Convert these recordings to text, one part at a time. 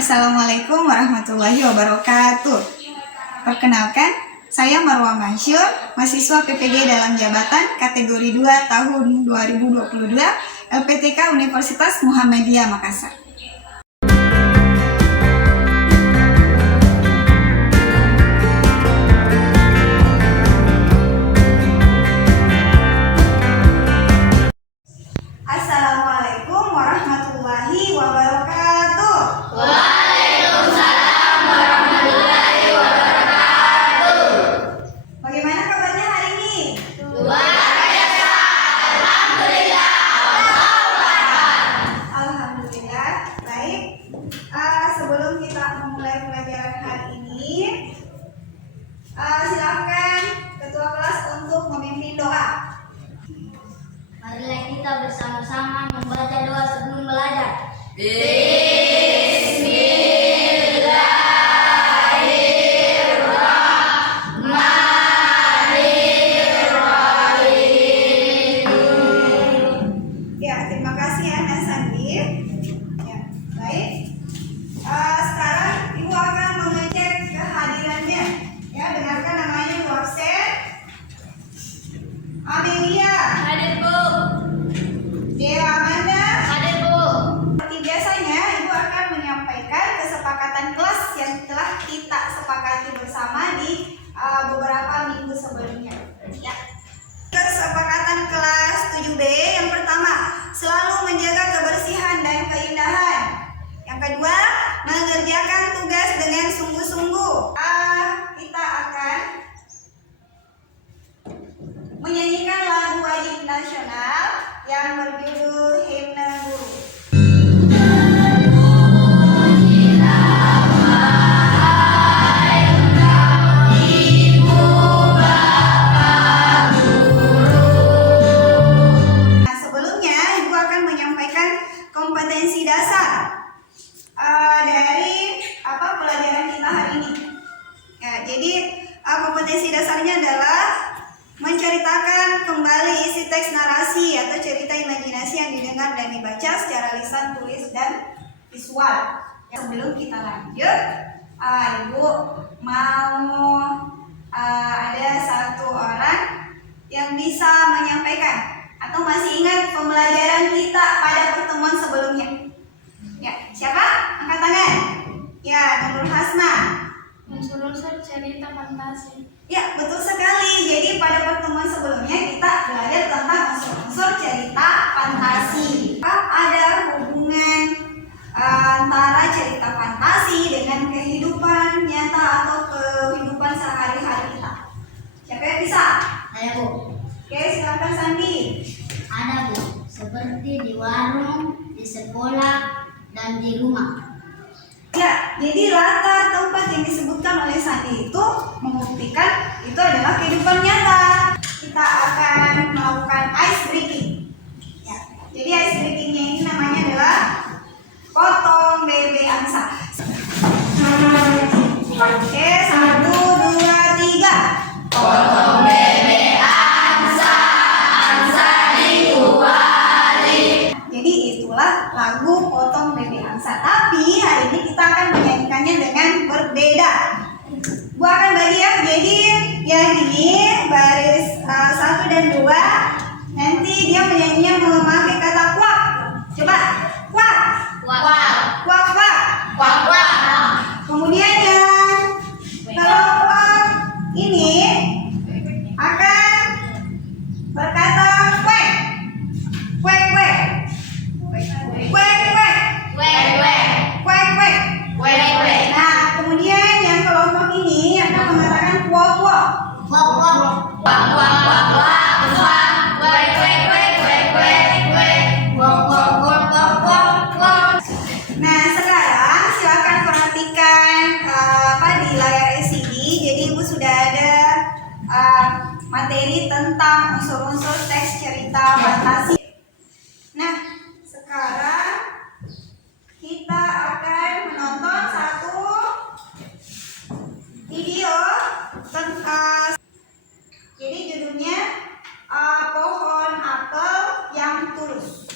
Assalamualaikum warahmatullahi wabarakatuh. Perkenalkan, saya Marwah Mansyur, mahasiswa PPG dalam jabatan kategori 2 tahun 2022 LPTK Universitas Muhammadiyah Makassar. Assalamualaikum warahmatullahi wabarakatuh. Waalaikumsalam warahmatullahi wabarakatuh. Bagaimana kabarnya hari ini? Luar biasa. Alhamdulillah. Alhamdulillah. Baik. Sebelum kita memulai pelajaran hari ini, silakan ketua kelas untuk memimpin doa. Marilah kita bersama-sama membaca doa sebelum belajar. Ya, terima kasih ya Mas Sandi. Ya, baik. Sekarang Ibu akan mengecek kehadirannya. Ya, dengarkan namanya Bu absen. Amelia, Hadir, Bu. Dewa Amanda. Hadir, Bu. Seperti biasanya, Ibu akan menyampaikan kesepakatan kelas yang telah kita sepakati bersama di beberapa minggu sebelumnya. Ya. Kesepakatan kelas 7B yang pertama, selalu menjaga kebersihan dan keindahan. Yang kedua, mengerjakan tugas dengan sungguh-sungguh. Kita akan menyanyikan lagu wajib nasional yang berjudul Himne Guru. Nah, sebelumnya Ibu akan menyampaikan kompetensi dasar dari pelajaran kita hari ini. Ya, jadi kompetensi dasarnya adalah menceritakan kembali isi teks narasi atau cerita imajinasi yang didengar dan dibaca secara lisan, tulis, dan visual. Sebelum kita lanjut, Ibu mau ada satu orang yang bisa menyampaikan atau masih ingat pembelajaran kita pada pertemuan sebelumnya. Ya, siapa? Angkat tangan. Ya, Nurul Hasna. Unsur-unsur cerita fantasi. Ya, betul sekali. Jadi pada pertemuan sebelumnya kita belajar tentang unsur-unsur cerita fantasi. Ada hubungan antara cerita fantasi dengan kehidupan nyata atau kehidupan sehari-hari kita. Siapa yang bisa? Saya, Bu. Oke, silakan Sandi. Ada, Bu. Seperti di warung, di sekolah, dan di rumah. Ya, jadi latar tempat yang disebutkan oleh Sandi itu membuktikan itu adalah kehidupan nyata. Kita akan melakukan ice breaking. Ya, jadi ice breakingnya ini namanya adalah potong bebek angsa. Oke, 1, 2, 3. Potong bebek angsa, angsa dikuali. Jadi itulah lagu potong bebek angsa. Tapi hari ini kita akan menyanyikannya dengan berbeda. Bu akan bagi ya. Jadi yang ini baris 1 dan 2. Nanti dia menyanyinya memakai kata kuak. Coba kuak, Wah, kuak, kuak. wah, wah. Kemudian yang kalau kuak ini akan berkata kuek, kuek, kuek, kuek, kuek, Weh, weh, kuek, kuek. weh, weh. Nah, kemudian yang kelompok ini akan mengatakan kuak, kuak. Wah, wah, wah, wah, wah, wah, wah. Weh, weh, weh, weh, weh, weh. Wah, wah, wah, wah, wah, wah. Nah, sekarang silakan perhatikan di layar LCD. Jadi Ibu sudah ada materi tentang unsur-unsur teks cerita fantasi. Nah, sekarang kita akan menonton satu video tentang, jadi judulnya Pohon Apel yang Tulus.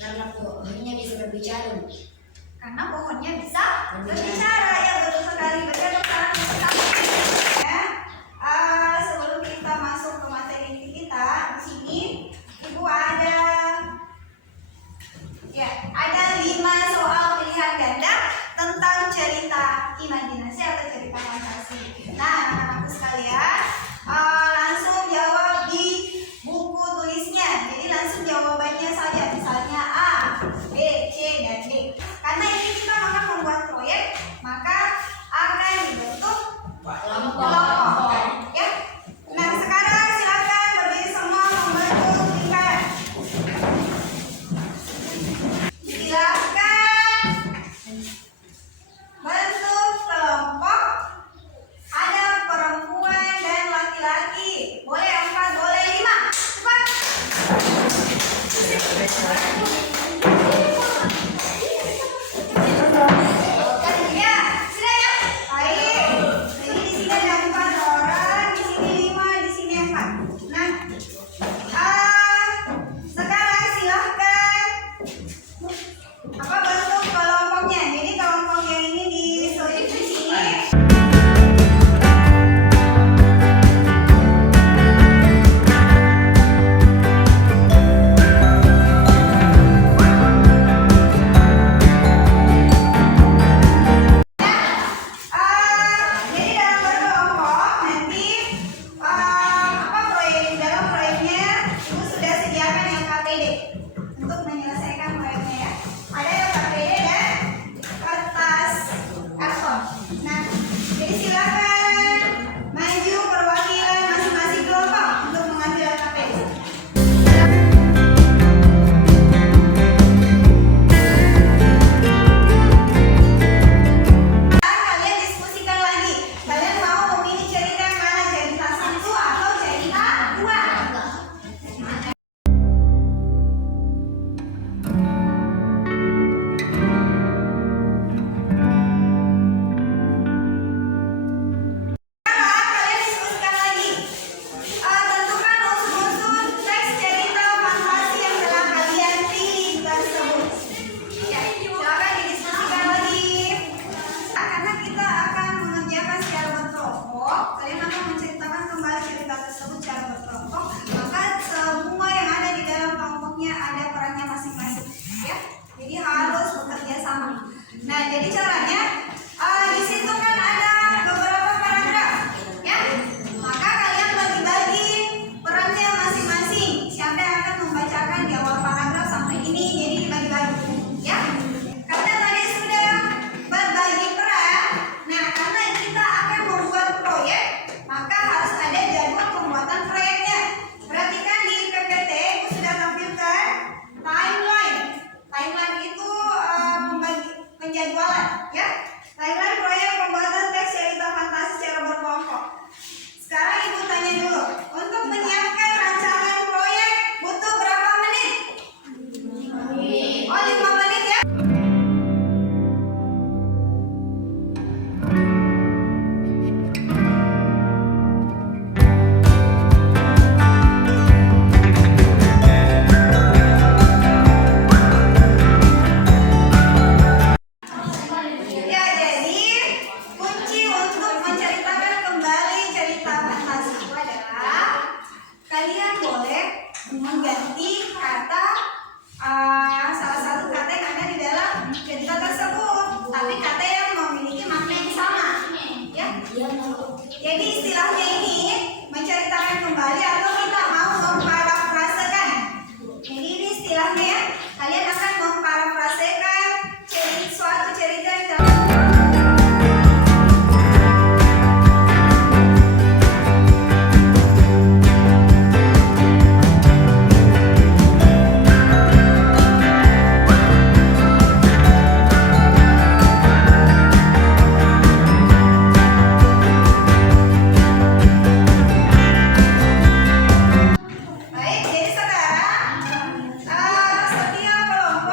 Karena pohonnya bisa berbicara. Karena pohonnya bisa berbicara. Ya, betul sekali. Betul sekali. Ya. Sebelum kita masuk ke materi inti kita, di sini Ibu ada 5 soal pilihan ganda tentang cerita imajinasi atau cerita fantasi. Nah, anak-anakku sekalian, langsung jawab di buku tulisnya. Jadi langsung jawabannya saja, misalnya A, B, C, dan D. Karena ini kita akan membuat proyek, maka akan dibentuk kelompok. Ya. Nah, sekarang silakan berdiri semua membentuk lingkaran. Silakan bentuk kelompok. Ada perempuan dan laki-laki. Boleh 4, boleh 5. Cepat. Ya, sudah ya. Baik. Jadi di sini ada 4 orang, di sini 5, di sini 4. Nah, sekarang silahkan bentuk kelompoknya. Jadi kelompoknya ini diselip di sini. Jadi dalam berkelompok nanti dalam proyeknya Ibu sudah sediakan yang KPD untuk menyelesaikan proyeknya ya. Ada yang KPD dan kertas karton. Nah, jadi silakan maju perwakilan masing-masing kelompok untuk mengambil KPD. Kalian diskusikan lagi. Kalian mau memilih cerita yang mana? Cerita 1 atau cerita 2? Kalian diskusikan lagi. Tentukan unsur-unsur teks cerita fantasi yang telah kalian pilih tersebut. Ya, silakan didiskusikan lagi. Karena kita akan mengerjakan secara berkelompok, kalian akan menceritakan kembali cerita tersebut secara berkelompok. Maka semua yang ada di dalam kelompoknya ada perannya masing-masing. Ya, jadi harus bekerja sama. Nah, jadi caranya di situ kan ada beberapa paragraf, ya. Maka kalian bagi-bagi perannya masing-masing. Siapa yang akan membacakan di awal paragraf sampai ini, jadi dibagi-bagi, ya. Karena tadi sudah berbagi peran. Nah, karena kita akan membuat proyek, maka harus ada jadwal pembuatan proyeknya. Perhatikan di PPT Ibu sudah tampilkan timeline. Timeline itu penjadwalan, ya. Timeline proyek pembuatan teks cerita fantasi secara berkelompok. Sekarang Ibu tanya dulu, untuk menyiapkan rancangan proyek butuh berapa menit? Oh, 5 menit ya. Ya, jadi kunci untuk menceritakan kembali cerita fantasi itu adalah kalian boleh mengganti kata salah satu kata yang ada di dalam cerita tersebut, tapi kata yang memiliki makna yang sama, ya. Jadi istilahnya ini menceritakan kembali atau kita mau memparafrasekan. Jadi ini istilahnya kalian akan memparafrasekan suatu cerita yang telah Baik, jadi sekarang setiap kelompok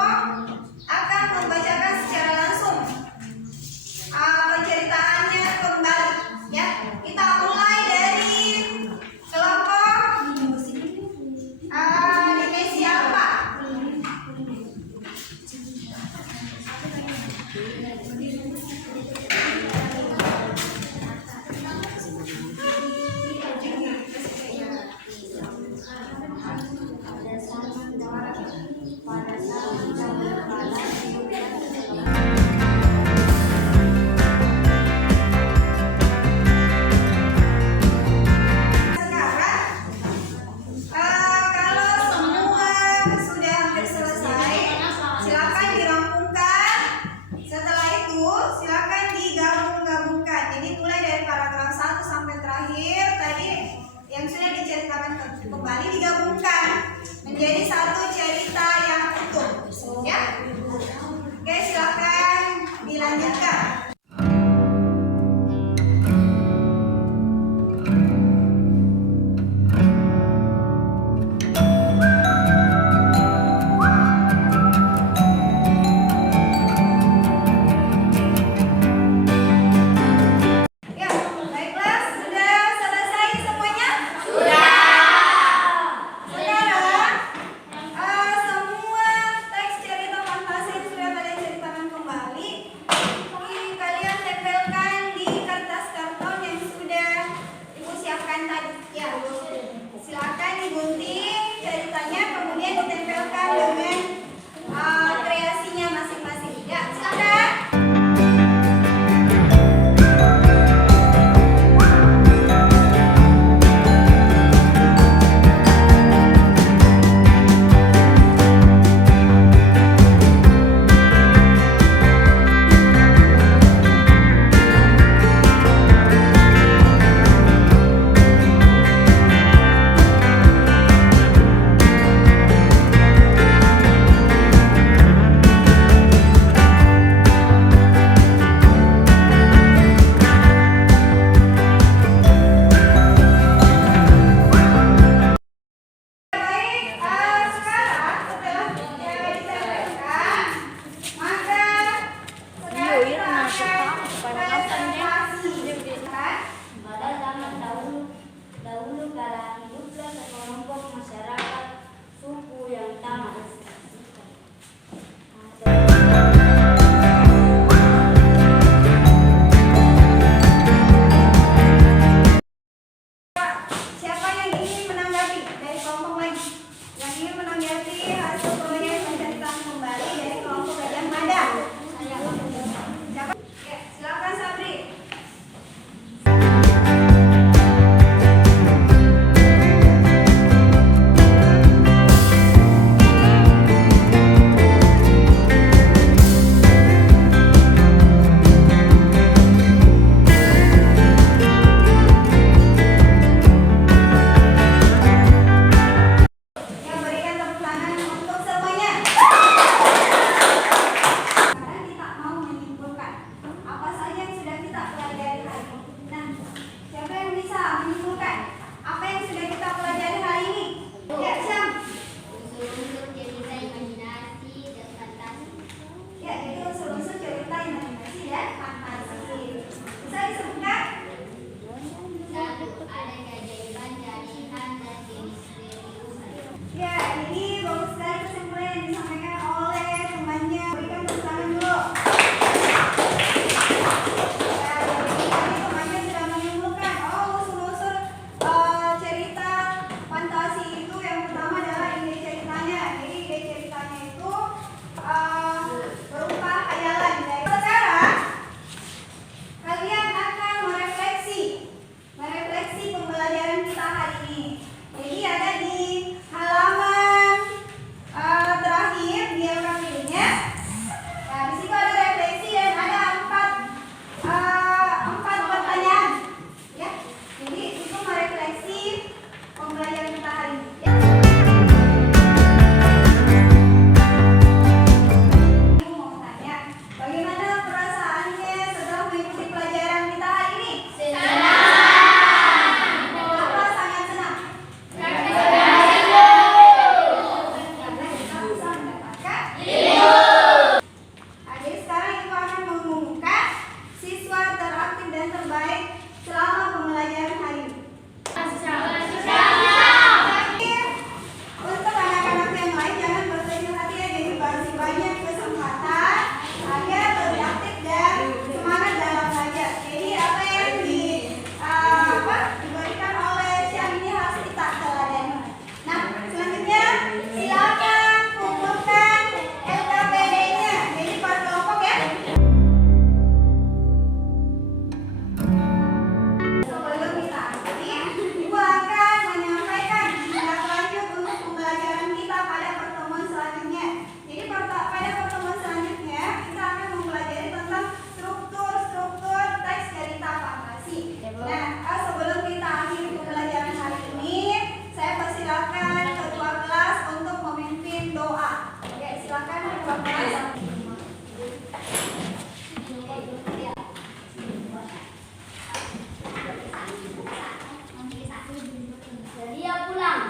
Jadi ya pulang.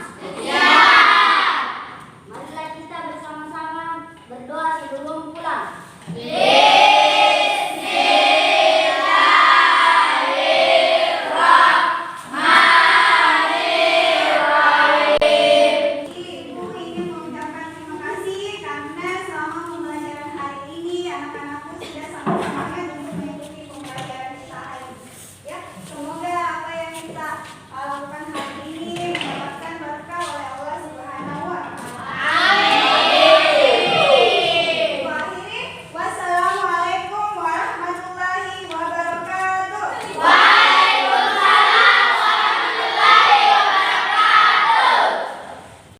Ya. Marilah kita bersama-sama berdoa sebelum pulang. Ya.